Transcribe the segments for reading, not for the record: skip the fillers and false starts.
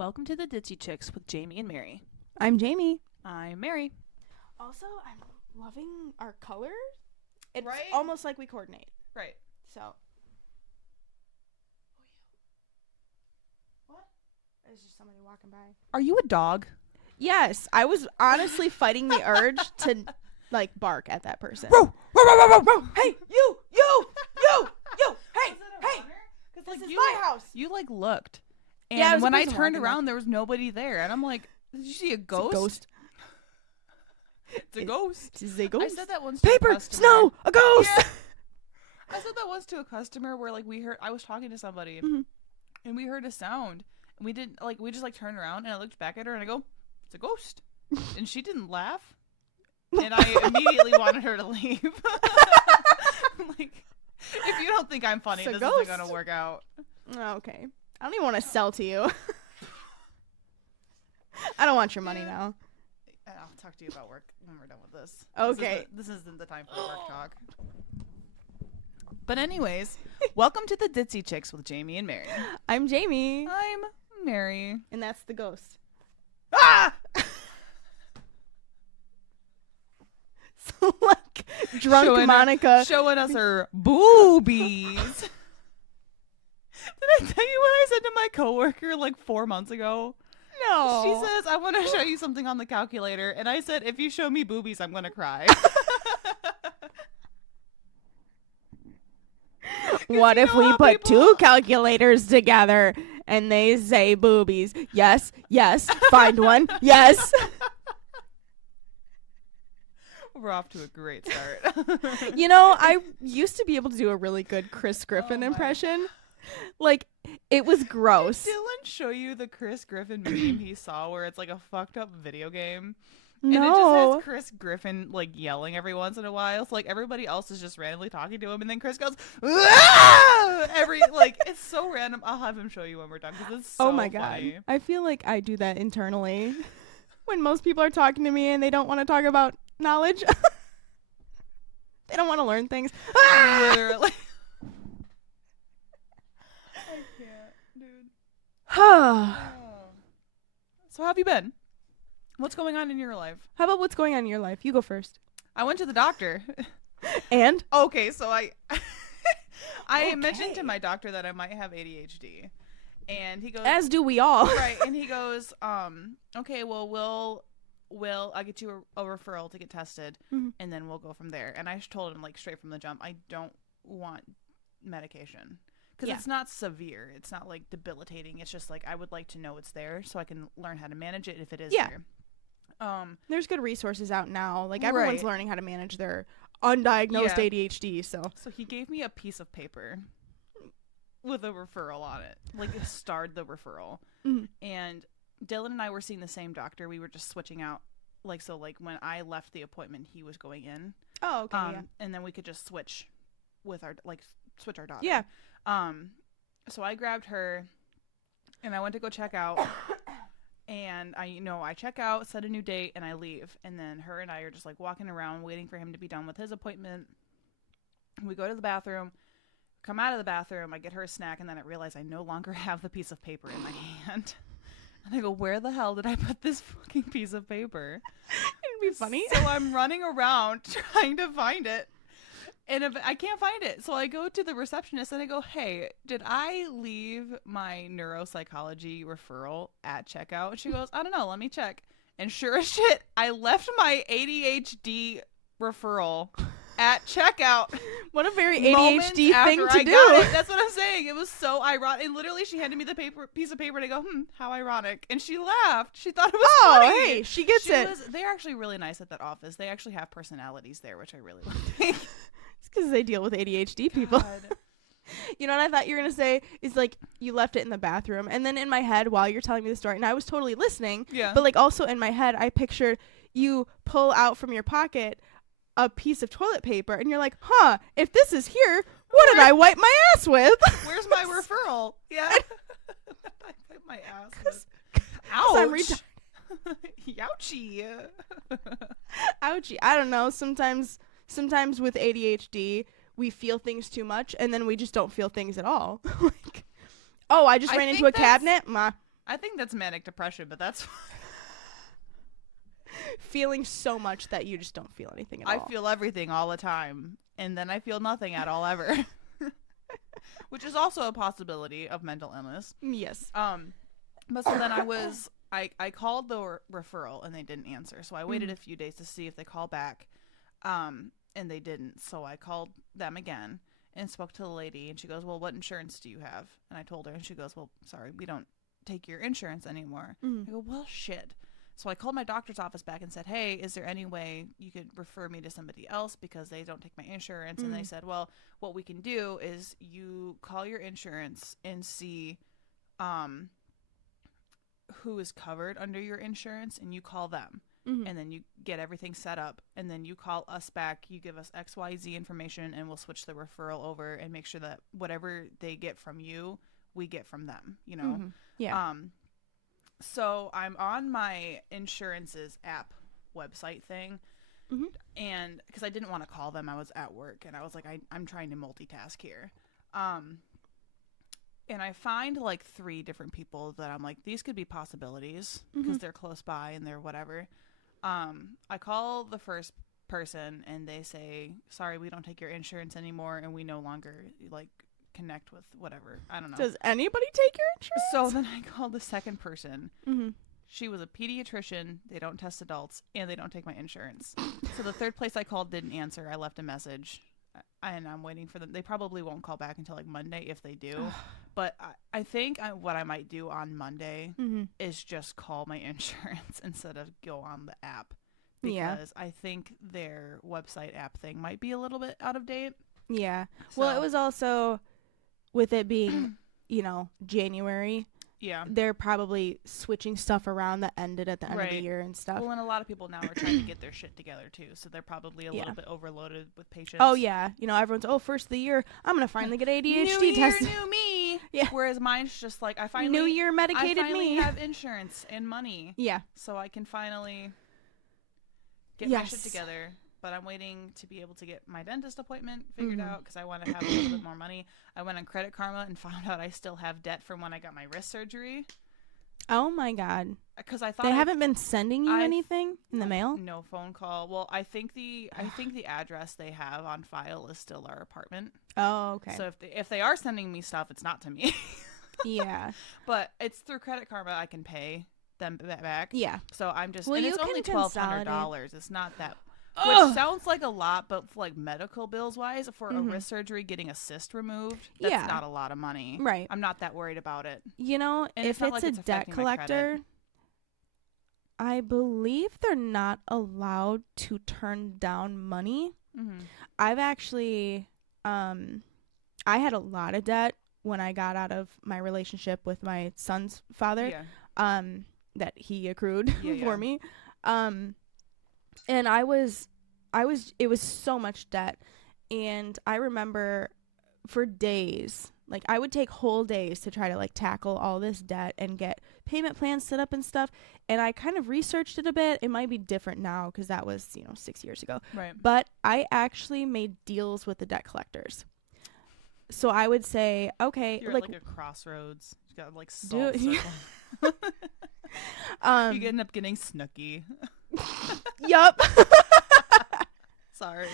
Welcome to the Ditsy Chicks with Jaymie and Mary. I'm Jaymie. I'm Mary. Also, I'm loving our colors. It's Right? almost like we coordinate. Right. So. What? There's just somebody walking by. Are you a dog? Yes, I was honestly fighting the urge to, like, bark at that person. Row, row, row, row, row, row. Hey, you, hey, hey. This is my house. You looked. And Yeah, it was a when I person turned walking around, there was nobody there. And I'm like, did you see a ghost? It's a ghost. It's a ghost. I said that once to a Paper, customer. snow, a ghost. Yeah. I said that once to a customer where I was talking to somebody and we heard a sound and we didn't we just turned around and I looked back at her and I go, it's a ghost. And she didn't laugh. And I immediately wanted her to leave. If you don't think I'm funny, It's a this ghost. isn't going to work out. Okay. I don't even want to sell to you. I don't want your money now. I'll talk to you about work when we're done with this. Okay. This isn't the time for work talk. But anyways, welcome to the Ditsy Chicks with Jaymie and Mary. I'm Jaymie. I'm Mary. And that's the ghost. Ah! So, drunk Monica. Showing us her boobies. Did I tell you what I said to my coworker 4 months ago? No. She says, I want to show you something on the calculator. And I said, if you show me boobies, I'm going to cry. What if we put two calculators together and they say boobies? Yes, yes. Find one. Yes. We're off to a great start. I used to be able to do a really good Chris Griffin impression. It was gross. Did Dylan show you the Chris Griffin meme he saw where it's a fucked up video game? No. And it just has Chris Griffin yelling every once in a while. So everybody else is just randomly talking to him, and then Chris goes, "Ah!" It's so random. I'll have him show you when we're done because it's so oh my funny. God. I feel like I do that internally when most people are talking to me and they don't want to talk about knowledge. They don't want to learn things. Literally. I can't, dude. So how have you been? What's going on in your life? How about what's going on in your life? You go first. I went to the doctor. And? Okay, so I mentioned to my doctor that I might have ADHD. And he goes, as do we all. Right, and he goes, okay, well, I'll get you a referral to get tested, and then we'll go from there. And I told him, straight from the jump, I don't want medication. Because it's not severe. It's not, debilitating. It's just, I would like to know it's there so I can learn how to manage it if it is there. There's good resources out now. Everyone's Right. learning how to manage their undiagnosed ADHD, so. So he gave me a piece of paper with a referral on it. It starred the referral. And Dylan and I were seeing the same doctor. We were just switching out. When I left the appointment, he was going in. Oh, okay, yeah. And then we could just switch with our, switch our daughter. Yeah. So I grabbed her and I went to go check out. And I check out, set a new date, and I leave. And then her and I are just walking around waiting for him to be done with his appointment. We go to the bathroom, come out of the bathroom, I get her a snack, and then I realize I no longer have the piece of paper in my hand. And I go, where the hell did I put this fucking piece of paper? It'd be funny. So I'm running around trying to find it. And if I can't find it. So I go to the receptionist and I go, hey, did I leave my neuropsychology referral at checkout? And she goes, I don't know. Let me check. And sure as shit, I left my ADHD referral at checkout. What a very ADHD thing to do. Got it. That's what I'm saying. It was so ironic. And literally, she handed me the piece of paper, and I go, how ironic. And she laughed. She thought it was funny. Oh, hey, she gets it. They're actually really nice at that office. They actually have personalities there, which I really like. It's because they deal with ADHD people. You know what I thought you were going to say is you left it in the bathroom. And then in my head while you're telling me the story, and I was totally listening. Yeah. But also in my head, I pictured you pull out from your pocket a piece of toilet paper and you're like, if this is here, what did I wipe my ass with? Where's my referral? Yeah. I wipe my ass with. Ouch. Youchie. Ouchie. I don't know. Sometimes with ADHD, we feel things too much and then we just don't feel things at all. I just ran into a cabinet. I think that's manic depression, but that's Feeling so much that you just don't feel anything at all. I feel everything all the time, and then I feel nothing at all ever. Which is also a possibility of mental illness. Yes. But so then I called the referral and they didn't answer. So I waited a few days to see if they call back. And they didn't. So I called them again and spoke to the lady, and she goes, "Well, what insurance do you have?" And I told her, and she goes, "Well, sorry, we don't take your insurance anymore." I go, "Well, shit." So I called my doctor's office back and said, "Hey, is there any way you could refer me to somebody else because they don't take my insurance?" And they said, "Well, what we can do is you call your insurance and see who is covered under your insurance, and you call them. And then you get everything set up, and then you call us back, you give us XYZ information, and we'll switch the referral over and make sure that whatever they get from you, we get from them, you know?" Yeah. So I'm on my insurance's app website thing, and because I didn't want to call them, I was at work, and I was like, I'm trying to multitask here. And I find like 3 different people that I'm like, these could be possibilities because they're close by and they're whatever. I call the first person and they say, "Sorry, we don't take your insurance anymore, and we no longer like connect with whatever." I don't know. Does anybody take your insurance? So then I called the second person. She was a pediatrician. They don't test adults, and they don't take my insurance. So the third place I called didn't answer. I left a message, and I'm waiting for them. They probably won't call back until like Monday if they do. But I think what I might do on Monday is just call my insurance instead of go on the app. Because I think their website app thing might be a little bit out of date. Yeah. So. Well, it was also, with it being, January. Yeah. They're probably switching stuff around that ended at the end of the year and stuff. Well, and a lot of people now are trying to get their shit together, too. So they're probably a little bit overloaded with patients. Oh, yeah. Everyone's, first of the year, I'm going to finally get ADHD tested. New me. Yeah. Whereas mine's just like, New year medicated I finally me. have insurance and money. Yeah. So I can finally get my shit together. But I'm waiting to be able to get my dentist appointment figured out because I want to have a little bit more money. I went on Credit Karma and found out I still have debt from when I got my wrist surgery. Oh my God! Because I thought they haven't been sending you anything in the mail. No phone call. Well, I think the address they have on file is still our apartment. Oh, okay. So if they are sending me stuff, it's not to me. Yeah. But it's through Credit Karma. I can pay them back. Yeah. So I'm just. Well, and you it's only can $1,200. It's not that. Which sounds like a lot, but for like medical bills wise, for a wrist surgery, getting a cyst removed, that's not a lot of money. Right. I'm not that worried about it. And if it's a debt collector, I believe they're not allowed to turn down money. I've actually, I had a lot of debt when I got out of my relationship with my son's father, that he accrued for me. And it was so much debt. And I remember for days, like I would take whole days to try to like tackle all this debt and get payment plans set up and stuff. And I kind of researched it a bit. It might be different now because that was, 6 years ago. Right. But I actually made deals with the debt collectors. So I would say, okay, you're like at like a crossroads. You got like do, you end up getting Snooki. Yup. Sorry.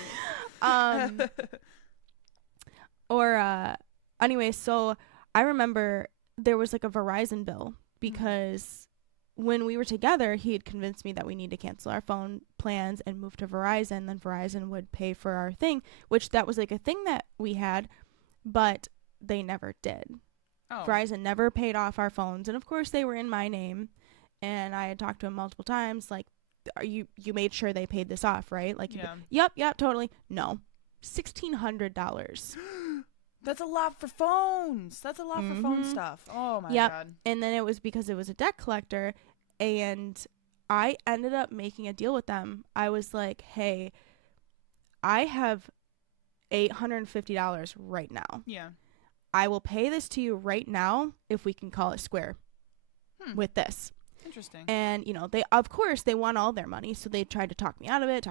Anyway, so I remember there was like a Verizon bill because when we were together, he had convinced me that we need to cancel our phone plans and move to Verizon. Then Verizon would pay for our thing, which that was like a thing that we had, but they never did. Oh. Verizon never paid off our phones. And of course they were in my name. And I had talked to him multiple times, like, you made sure they paid this off, right? Like, yep, totally. No. $1,600. That's a lot for phones. That's a lot for phone stuff. Oh my God. And then it was because it was a debt collector, and I ended up making a deal with them. I was like, hey, I have $850 right now. Yeah. I will pay this to you right now if we can call it square with this. Interesting. And, they, of course, they want all their money, so they tried to talk me out of it.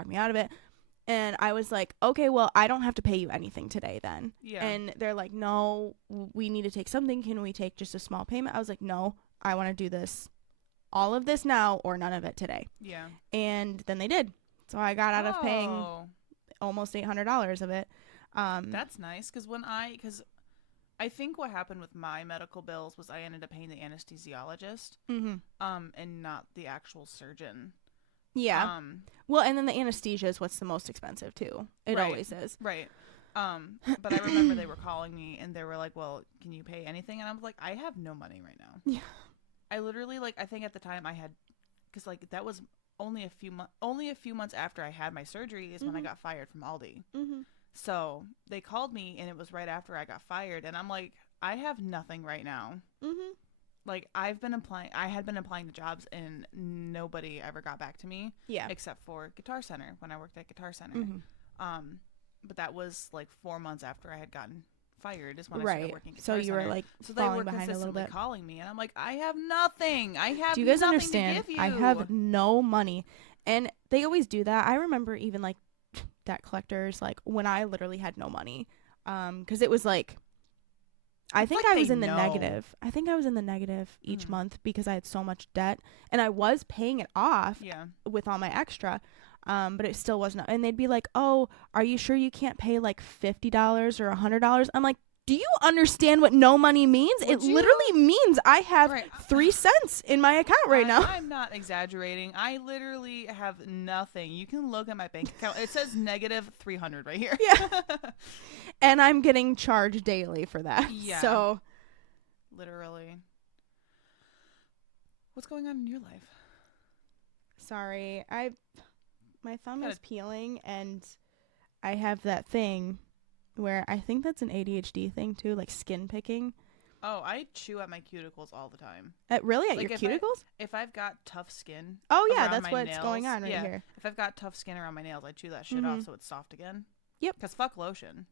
And I was like, okay, well, I don't have to pay you anything today then. Yeah. And they're like, no, we need to take something. Can we take just a small payment? I was like, no, I want to do this, all of this now or none of it today. Yeah. And then they did. So I got out of paying almost $800 of it. That's nice, because I think what happened with my medical bills was I ended up paying the anesthesiologist, and not the actual surgeon. Yeah. Well, and then the anesthesia is what's the most expensive too. It always is. Right. But I remember they were calling me and they were like, "Well, can you pay anything?" And I was like, "I have no money right now." Yeah. I literally, like, I think at the time I had, because like that was only a few months after I had my surgery is when I got fired from Aldi. So they called me and it was right after I got fired, and I'm like, I have nothing right now. Like, I had been applying to jobs and nobody ever got back to me. Yeah. Except for Guitar Center, when I worked at Guitar Center. But that was like 4 months after I had gotten fired is when I started working at Guitar Center. So you were like falling behind a little bit. Calling me, and I'm like, I have nothing. I have. Do you guys understand? To give you. I have no money, and they always do that. I remember even like debt collectors, like when I literally had no money, because it was like, I think I was in the negative. I think I was in the negative each month because I had so much debt, and I was paying it off with all my extra. But it still wasn't. And they'd be like, "Oh, are you sure you can't pay like $50 or $100?" I'm like, do you understand what no money means? It literally means I have 3 cents in my account right now. I'm not exaggerating. I literally have nothing. You can look at my bank account. It says negative 300 right here. Yeah. And I'm getting charged daily for that. Yeah. So. Literally. What's going on in your life? Sorry. My thumb is peeling, and I have that thing where I think that's an ADHD thing too, like skin picking. Oh, I chew at my cuticles all the time. Really? At like your cuticles? If I've got tough skin. Oh, yeah, that's what's nails, going on right here. If I've got tough skin around my nails, I chew that shit off so it's soft again. Yep. Because fuck lotion.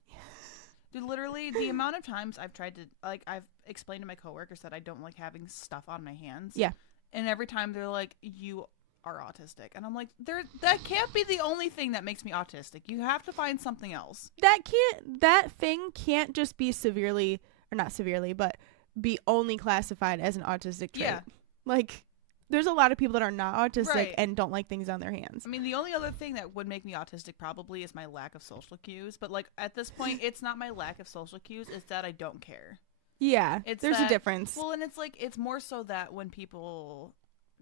Dude, literally, the amount of times I've tried to, like, I've explained to my coworkers that I don't like having stuff on my hands. Yeah. And every time they're like, you are autistic, and I'm like, that can't be the only thing that makes me autistic. You have to find something else. That thing can't just be severely, or not severely, but be only classified as an autistic trait. Yeah. Like, there's a lot of people that are not autistic and don't like things on their hands. I mean, the only other thing that would make me autistic probably is my lack of social cues, but like at this point it's not my lack of social cues, it's that I don't care. Yeah, there's a difference. Well, and it's like, it's more so that when people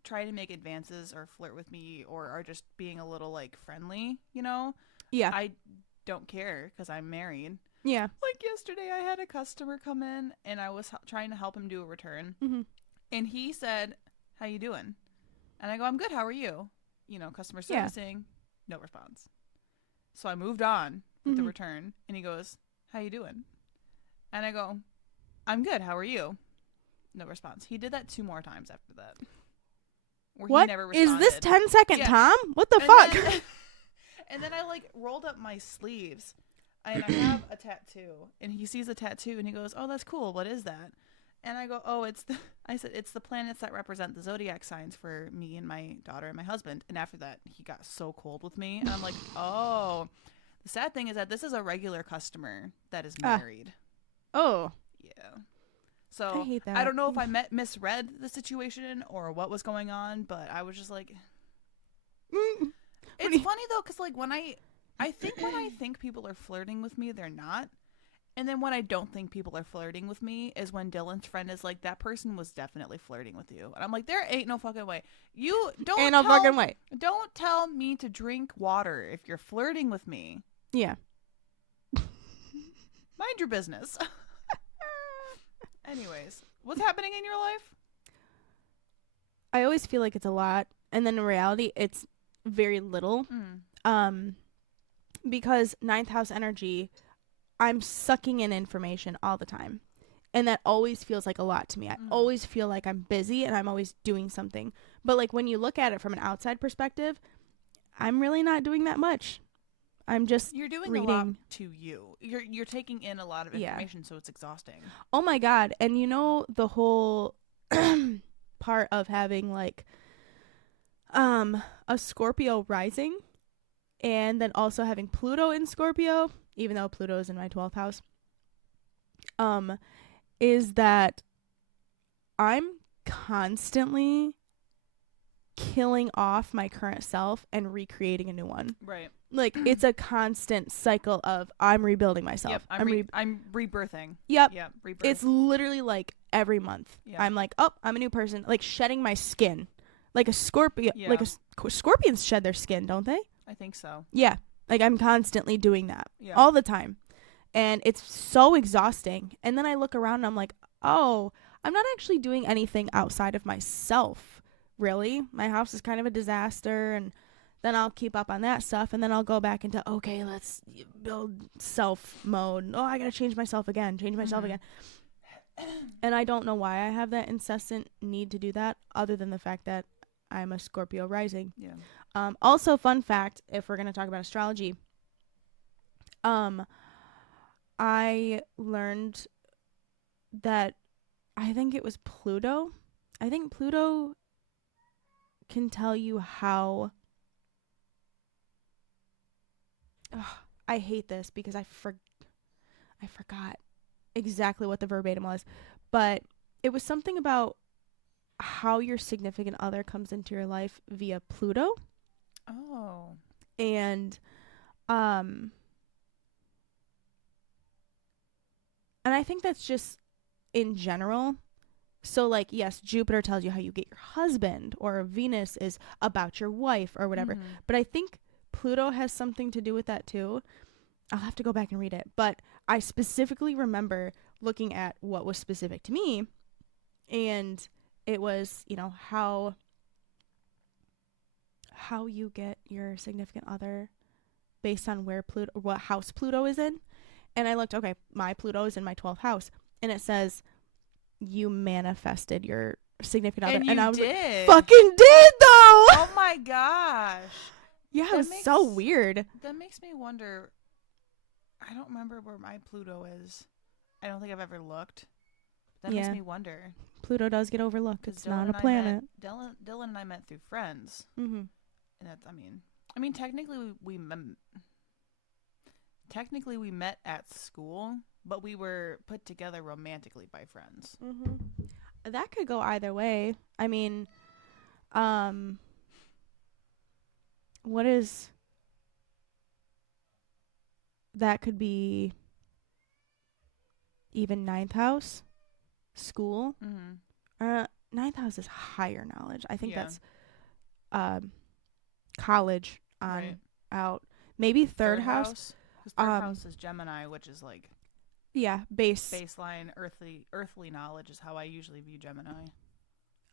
try to make advances or flirt with me or are just being a little like friendly, you know? Yeah. I don't care because I'm married. Yeah. Like yesterday I had a customer come in and I was trying to help him do a return. And he said, "How you doing?" And I go, "I'm good. How are you?" You know, customer servicing. No response. So I moved on with the return, and he goes, "How you doing?" And I go, "I'm good. How are you?" No response. He did that 2 more times after that. What is this 10-second Tom? What the fuck? And then I like rolled up my sleeves, and I have a tattoo, and he sees a tattoo, and he goes, "Oh, that's cool. What is that?" And I go, "Oh, I said, it's the planets that represent the zodiac signs for me and my daughter and my husband." And after that, he got so cold with me, and I'm like, "Oh." The sad thing is that this is a regular customer that is married. Oh. Yeah. So I hate that. I don't know if I misread the situation or what was going on, but I was just like, it's funny though, because like when I think people are flirting with me, they're not. And then when I don't think people are flirting with me is when Dylan's friend is like, "That person was definitely flirting with you." And I'm like, there ain't no fucking way. You don't Don't tell me to drink water if you're flirting with me. Yeah. Mind your business. Anyways, what's happening in your life? I always feel like it's a lot, and then in reality, it's very little. Because 9th house energy, I'm sucking in information all the time, and that always feels like a lot to me. I always feel like I'm busy and I'm always doing something. But like when you look at it from an outside perspective, I'm really not doing that much. I'm just You're doing reading. A lot to you. You're taking in a lot of information, so it's exhausting. Oh my God. And you know the whole part of having like a Scorpio rising and then also having Pluto in Scorpio, even though Pluto is in my 12th house, is that I'm constantly killing off my current self and recreating a new one. Right. Like, it's a constant cycle of I'm rebuilding myself. Yep. I'm rebirthing. Yep. Yep. Rebirth. It's literally like every month. Yep. I'm like, oh, I'm a new person. Like, shedding my skin. Like a scorpion. Yeah. Like scorpions shed their skin, don't they? I think so. Yeah. Like, I'm constantly doing that all the time. And it's so exhausting. And then I look around and I'm like, oh, I'm not actually doing anything outside of myself, really. My house is kind of a disaster, and then I'll keep up on that stuff, and then I'll go back into, okay, let's build self mode. Oh, I got to change myself again. And I don't know why I have that incessant need to do that, other than the fact that I'm a Scorpio rising. Yeah. Also, fun fact, if we're going to talk about astrology, I learned that I think it was Pluto. I think Pluto can tell you how... I hate this because I forgot exactly what the verbatim was. But it was something about how your significant other comes into your life via Pluto. Oh. And I think that's just in general. So, like, yes, Jupiter tells you how you get your husband, or Venus is about your wife or whatever. Mm-hmm. But I think Pluto has something to do with that too. I'll have to go back and read it. But I specifically remember looking at what was specific to me. And it was, you know, how you get your significant other based on where Pluto, what house Pluto is in. And I looked, okay, my Pluto is in my 12th house. And it says, you manifested your significant other. And I was did. Like, fucking did, though. Oh, my gosh. Yeah, it was so weird. That makes me wonder. I don't remember where my Pluto is. I don't think I've ever looked. That makes me wonder. Pluto does get overlooked. It's not a planet. Dylan and I met through friends. Mm-hmm. And that's, I mean, technically we met at school, but we were put together romantically by friends. Mm-hmm. That could go either way. I mean, what is... That could be even 9th house, school. Mm-hmm. 9th house is higher knowledge. I think that's college on out. Maybe third house. Because third house is Gemini, which is like... Yeah, baseline earthly knowledge is how I usually view Gemini.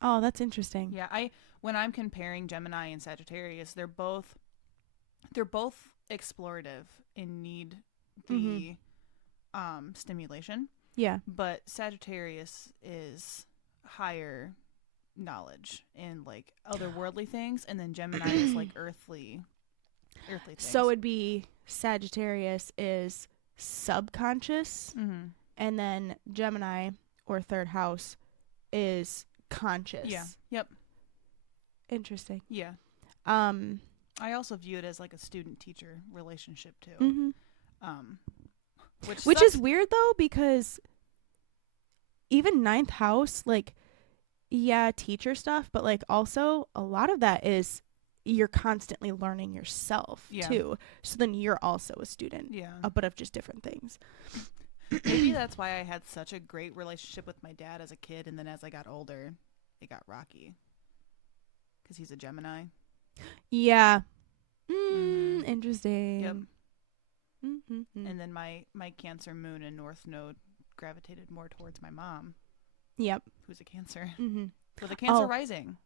Oh, that's interesting. Yeah, when I'm comparing Gemini and Sagittarius, they're both explorative and need the stimulation. Yeah. But Sagittarius is higher knowledge and like otherworldly things, and then Gemini is like earthly things. So it'd be Sagittarius is subconscious, and then Gemini or third house is conscious. Yeah. Yep. Interesting. Yeah. I also view it as like a student-teacher relationship too. Mm-hmm. Which is weird though, because even 9th house, like, yeah, teacher stuff, but like also a lot of that is you're constantly learning yourself too. So then you're also a student, but of just different things. Maybe that's why I had such a great relationship with my dad as a kid, and then as I got older, it got rocky because he's a Gemini. Yeah. Interesting. Yep. Mm-hmm. And then my Cancer moon and North Node gravitated more towards my mom. Yep. Who's a Cancer. Mm-hmm. With a Cancer rising.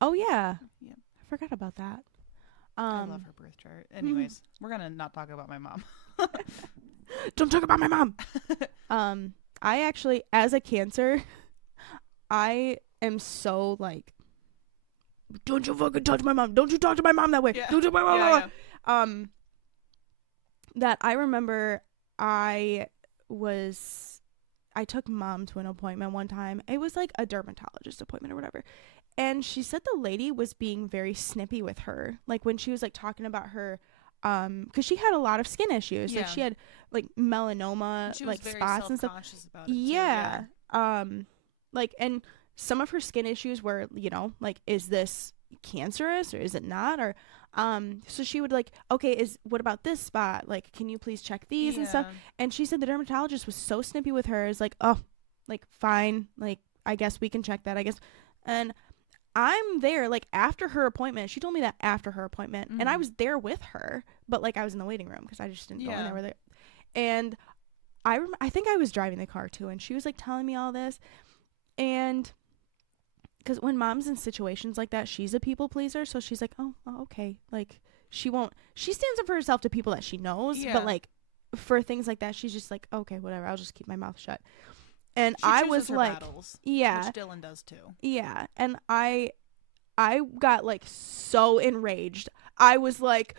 Oh, yeah. Yep. I forgot about that. I love her birth chart. Anyways, we're going to not talk about my mom. Don't talk about my mom. I actually, as a Cancer, I am so like, don't you fucking touch my mom. Don't you talk to my mom that way. Don't you my mom. Yeah. That I remember I took mom to an appointment one time. It was like a dermatologist appointment or whatever. And she said the lady was being very snippy with her. Like when she was like talking about her, because she had a lot of skin issues. Like she had like melanoma, like spots and stuff. About it too, Like, and some of her skin issues were, you know, like, is this cancerous or is it not? Or so she would like, okay, what about this spot? Like, can you please check these and stuff? And she said the dermatologist was so snippy with her. Is like, oh, like, fine, like, I guess we can check that, I guess. And I'm there, like, after her appointment. She told me that after her appointment, and I was there with her, but like, I was in the waiting room because I just didn't go in there with her. And I think I was driving the car too, and she was like telling me all this, and because when mom's in situations like that, she's a people pleaser, so she's like, oh, okay, like, she stands up for herself to people that she knows, but like, for things like that, she's just like, okay, whatever, I'll just keep my mouth shut. And I was like, battles, yeah, which Dylan does too. Yeah, and I got like so enraged. I was like,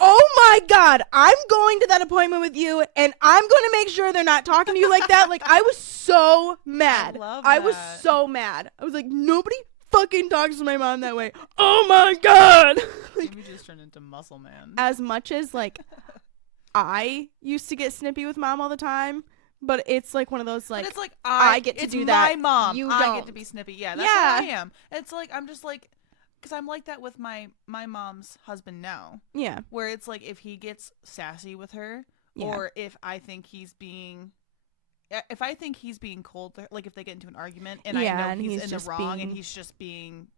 oh my God, I'm going to that appointment with you, and I'm going to make sure they're not talking to you like that. Like, I was so mad. I was so mad. I was like, nobody fucking talks to my mom that way. Oh my God. Like, Jaymie just turned into muscle man. As much as like I used to get snippy with mom all the time, but it's like one of those, like, but it's like I get to do that. My mom. You I don't get to be snippy. Yeah, that's what I am. It's like, I'm just like, because I'm like that with my mom's husband now. Yeah. Where it's like, if he gets sassy with her, or if I think he's being cold to her, like if they get into an argument and I know he's in the wrong and he's just being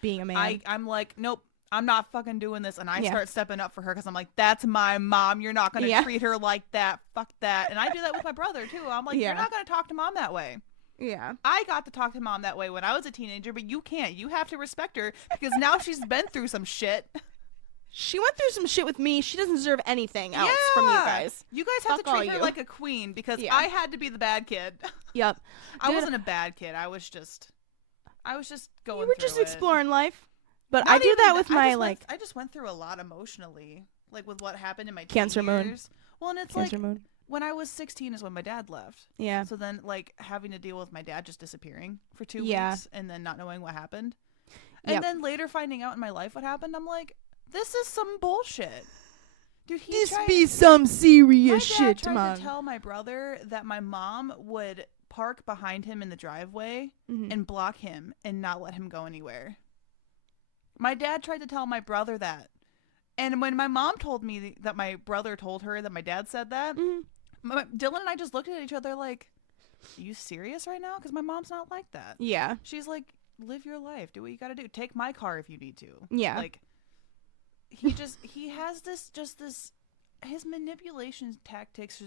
being a man, I'm like, nope, I'm not fucking doing this, and I start stepping up for her because I'm like, that's my mom. You're not gonna treat her like that. Fuck that. And I do that with my brother too. I'm like, you're not gonna talk to mom that way. Yeah. I got to talk to mom that way when I was a teenager, but you can't. You have to respect her because now she's been through some shit. She went through some shit with me. She doesn't deserve anything else from you guys. You guys have to treat her like a queen because I had to be the bad kid. Yep. I wasn't a bad kid. I was just going through it. You were just exploring life. But I do that with my, like... I just went through a lot emotionally, like with what happened in my Cancer years. moon. Well, and it's Cancer like... moon. When I was 16 is when my dad left. Yeah. So then, like, having to deal with my dad just disappearing for 2 weeks and then not knowing what happened. And then later finding out in my life what happened, I'm like, this is some bullshit. Dude, be some serious shit, Mom. My dad tried to tell my brother that my mom would park behind him in the driveway and block him and not let him go anywhere. My dad tried to tell my brother that. And when my mom told me that my brother told her that my dad said that, Dylan and I just looked at each other like, are you serious right now? Because my mom's not like that. Yeah. She's like, live your life. Do what you got to do. Take my car if you need to. Yeah. Like, he has this, his manipulation tactics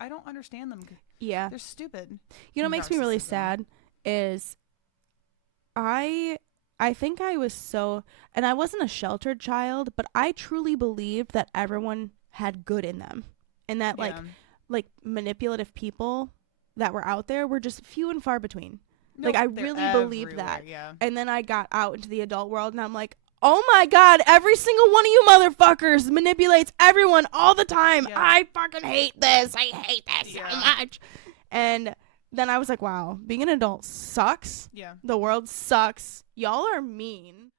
I don't understand them. Yeah. They're stupid. You know what makes me really sad is I think I was so, and I wasn't a sheltered child, but I truly believed that everyone had good in them. And that like manipulative people that were out there were just few and far between. Like, I really believed that. Yeah. And then I got out into the adult world and I'm like, oh my God, every single one of you motherfuckers manipulates everyone all the time. Yeah. I fucking hate this. I hate this so much. And then I was like, wow, being an adult sucks. Yeah. The world sucks. Y'all are mean.